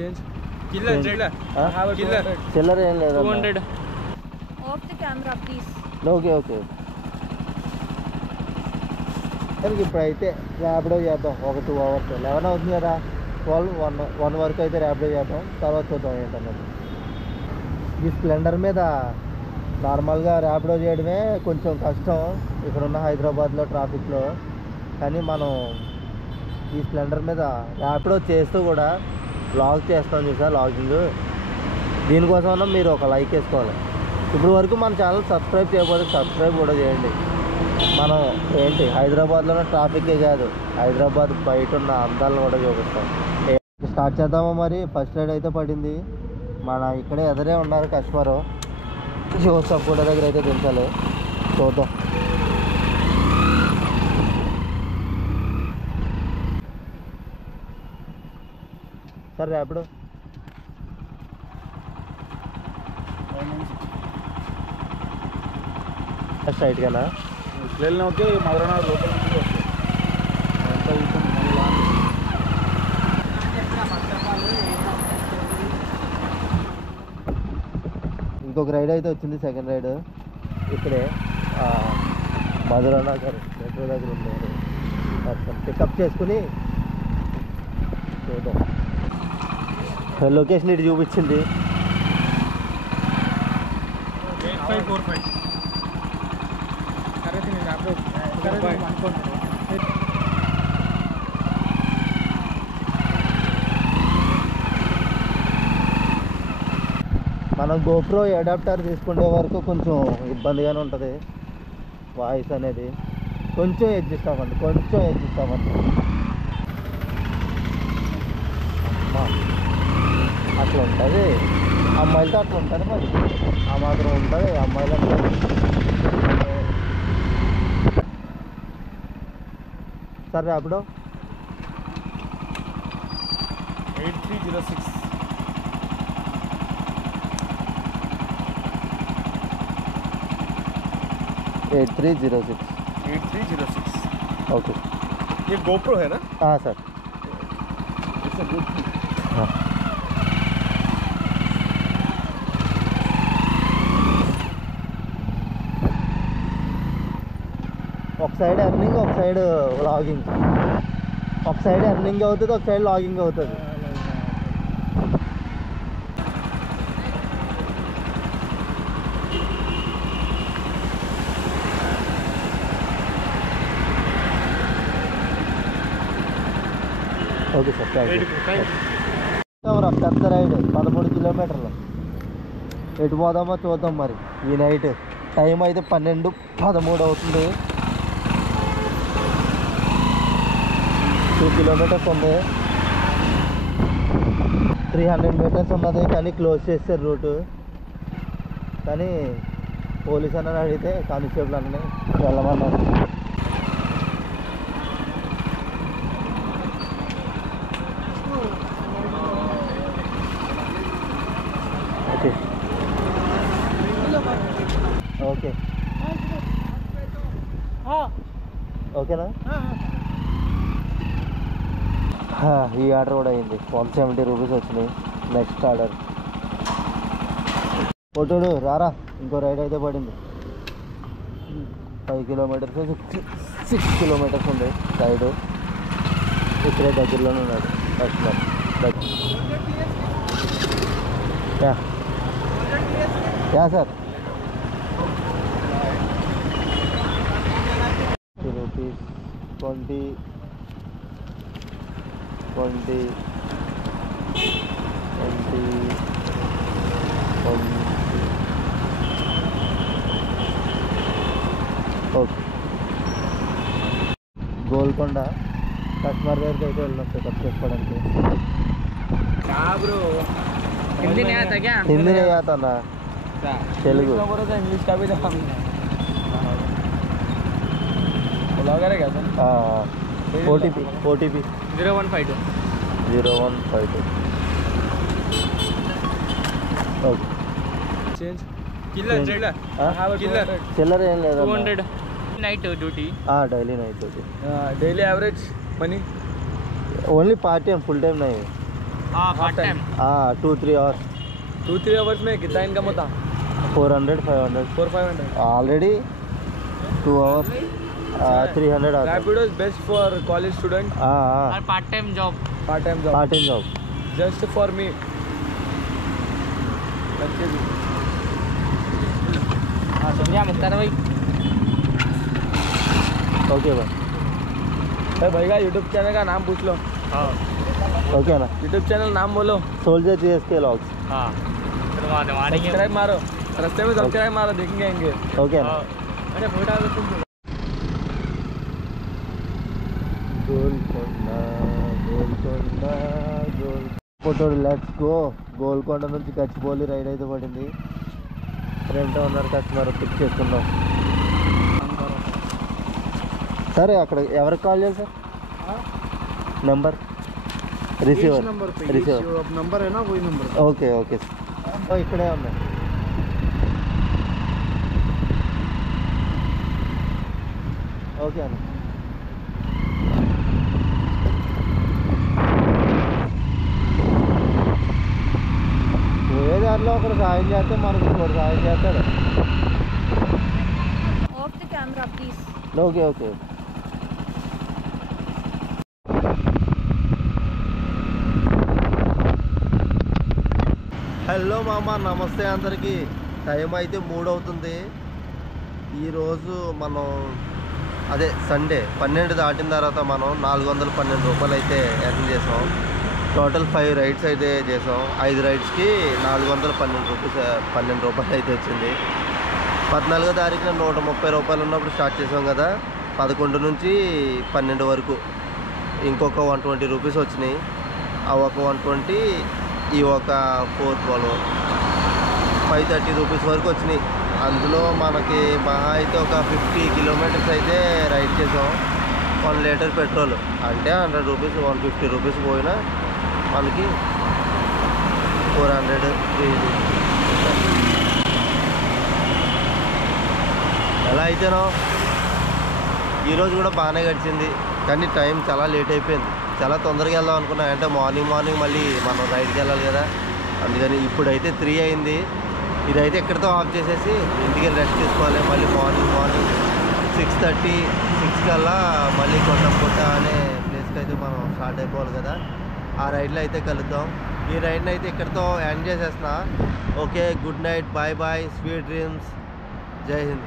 Change. Killer. చిల్లర ఏం లేదు. 200. Off the camera, please. Okay ఇప్పుడు అయితే ర్యాపిడో చేద్దాం. ఒక 2 hours 11 అవుతుంది కదా, 1 వరకు అయితే ర్యాపిడో చేద్దాం. తర్వాత చూద్దాం ఏంటన్నది. ఈ స్ప్లెండర్ మీద నార్మల్గా ర్యాపిడో చేయడమే కొంచెం కష్టం ఇక్కడున్న హైదరాబాద్లో ట్రాఫిక్లో. కానీ మనం ఈ స్ప్లెండర్ మీద ర్యాపిడో చేస్తూ కూడా వ్లాగ్ చేస్తాం చూసా, వ్లాగింగ్. దీనికోసమన్నా మీరు ఒక లైక్ వేసుకోవాలి. ఇప్పుడు వరకు మన ఛానల్ సబ్స్క్రైబ్ చేయకపోతే సబ్స్క్రైబ్ కూడా చేయండి. మనం ఏంటి హైదరాబాద్లోనే ట్రాఫికే కాదు, హైదరాబాద్ బయట ఉన్న అందాలను కూడా చూపిస్తాం. స్టార్ట్ చేద్దామా మరి? ఫస్ట్ రైడ్ అయితే పడింది. మన ఇక్కడే ఎదురే ఉన్నారు కస్టమరు. జోసఫ్ కూడా దగ్గర అయితే దించాలి, చూద్దాం. సార్ ర్యాపిడో స్ట్రైట్గానా? ఓకే, మధురనగర్ లోపల నుంచి వస్తుంది. ఇంకొక రైడ్ అయితే వచ్చింది, సెకండ్ రైడ్. ఇక్కడే మధురనగర్ మెట్రో దగ్గర ఉన్నారు. పికప్ చేసుకుని చూద్దాం. లొకేషన్ ఇటు చూపించింది. 8545. మనం గోప్రో అడాప్టర్ తీసుకునే వరకు కొంచెం ఇబ్బందిగానే ఉంటుంది. వాయిస్ అనేది కొంచెం అడ్జస్ట్ అవ్వండి. అట్లా ఉంటుంది, అమ్మాయిలతో అట్లా ఉంటుంది. మరి ఆ మాత్రం ఉంటుంది అమ్మాయిలు అంటే. సార్ ర్యాపిడో 8306. ओके. ये GoPro है ना? हाँ sir. It's a good thing. ఒక సైడ్ ఎర్నింగ్, ఒక సైడ్ వ్లాగింగ్. ఒక సైడ్ ఎర్నింగ్ అవుతుంది, ఒక సైడ్ వ్లాగింగ్ అవుతుంది. ఓకే సార్, పెద్ద రైడ్ 13 కిలోమీటర్లు. ఎటు పోదామో చూద్దాం మరి. ఈ నైట్ టైం అయితే 12:13 అవుతుంది. 2 kilometers ఉంది, 300 meters ఉన్నది. కానీ క్లోజ్ చేస్తారు రూటు. కానీ పోలీస్ అన్నని అడిగితే కానిస్టేబుల్ అన్నీ వెళ్ళమన్నారు. ఓకే ఓకేనా? ఈ ఆర్డర్ కూడా అయింది. 170 రూపీస్ వచ్చినాయి. Next order. ఫోటోడు రారా. ఇంకో రైడ్ అయితే పడింది. 5 kilometers, 6 kilometers ఉంది రైడ్. ఇక్కడే దగ్గరలోనే ఉన్నాడు customer. Yeah sir. Rupees 20 okay. Golconda customer దగ్గరికి అయితే వెళ్ళాం పికప్ చేసుకోవడానికి. हिंदी नहीं आता क्या? हिंदी नहीं आता ना, तेलुगु. इंग्लिश का भी ब्लॉगर है क्या sir? OTP 0152. Okay. Change. Killer. చిల్లర ఏం లేదు. 200. Night duty. Daily night duty. Daily average money? Only part time, full time నై. हाँ पार्ट टाइम 2-3 hours 2-3 hours में कितना इनकम होता 400-500 400-500 already 2 hours 300 आता Rapido is best for college student हाँ part time job part time job just for me हाँ शुक्रिया मुख्तार भाई ओके भाई भाई का यूट्यूब चैनल का नाम पूछ लो हाँ ओके ना यूट्यूब चैनल नाम बोलो सोल्जर GSK Vlogs हाँ सब्सक्राइब मारो रास्ते में सब्सक्राइब मारो देखेंगे ओके ना अरे फोटा Golconda photo let's go Golconda నుంచి గచ్చిబౌలి రైడ్ అయితే పడింది రెంటో ఉన్నారు కస్టమర్ పిక్ చేసుకుందాం సరే అక్కడ ఎవరికి కాల్ చేయాలి సార్ నెంబర్ రిసీవర్ नंबर है ना वही नंबर ఓకే ఓకే సార్ ఇక్కడే ఉన్నాయి ఓకే అన్న పోయే దారిలో ఒకరు సాయం చేస్తే మనకు ఇంకోటి సాయం చేస్తాడు Off the camera, please. Okay okay hello మామ నమస్తే అందరికీ టైం అయితే 3 అవుతుంది ఈరోజు మనం అదే సండే 12 దాటిన తర్వాత మనం 412 రూపాయలు అయితే ఎర్న్ చేసాం టోటల్ 5 రైడ్స్ అయితే చేసాం 5 రైడ్స్కి 412 రూపాయలు అయితే వచ్చింది 14వ తారీఖున 130 రూపాయలు ఉన్నప్పుడు స్టార్ట్ చేసాం కదా 11 నుంచి 12 వరకు ఇంకొక 120 రూపీస్ వచ్చినాయి ఆ ఒక 120 ఈ ఒక 412 530 రూపీస్ వరకు వచ్చినాయి అందులో మనకి మహా అయితే ఒక 50 కిలోమీటర్స్ అయితే రైడ్ చేసాం 1 లీటర్ పెట్రోల్ అంటే 100 రూపీస్ 150 రూపీస్ పోయినా మనకి 400 ఎలా అయితేనో ఈరోజు కూడా బాగానే గడిచింది కానీ టైం చాలా లేట్ అయిపోయింది చాలా తొందరగా వెళ్దాం అనుకున్నా అంటే మార్నింగ్ మళ్ళీ మనం రైడ్కి వెళ్ళాలి కదా అందుకని ఇప్పుడైతే 3 అయింది ఇదైతే ఇక్కడితో ఆఫ్ చేసేసి ఇంటికి వెళ్ళి రెస్ట్ తీసుకోవాలి మళ్ళీ మార్నింగ్ 6:30 6 కల్లా మళ్ళీ కొట్టంపుట్ట అనే ప్లేస్కి అయితే మనం స్టార్ట్ అయిపోవాలి కదా ఆ రైడ్లో అయితే కలుద్దాం ఈ రైడ్ని అయితే ఇక్కడితో ఎండ్ చేసేస్తున్నా okay good night bye bye sweet dreams జై హింద్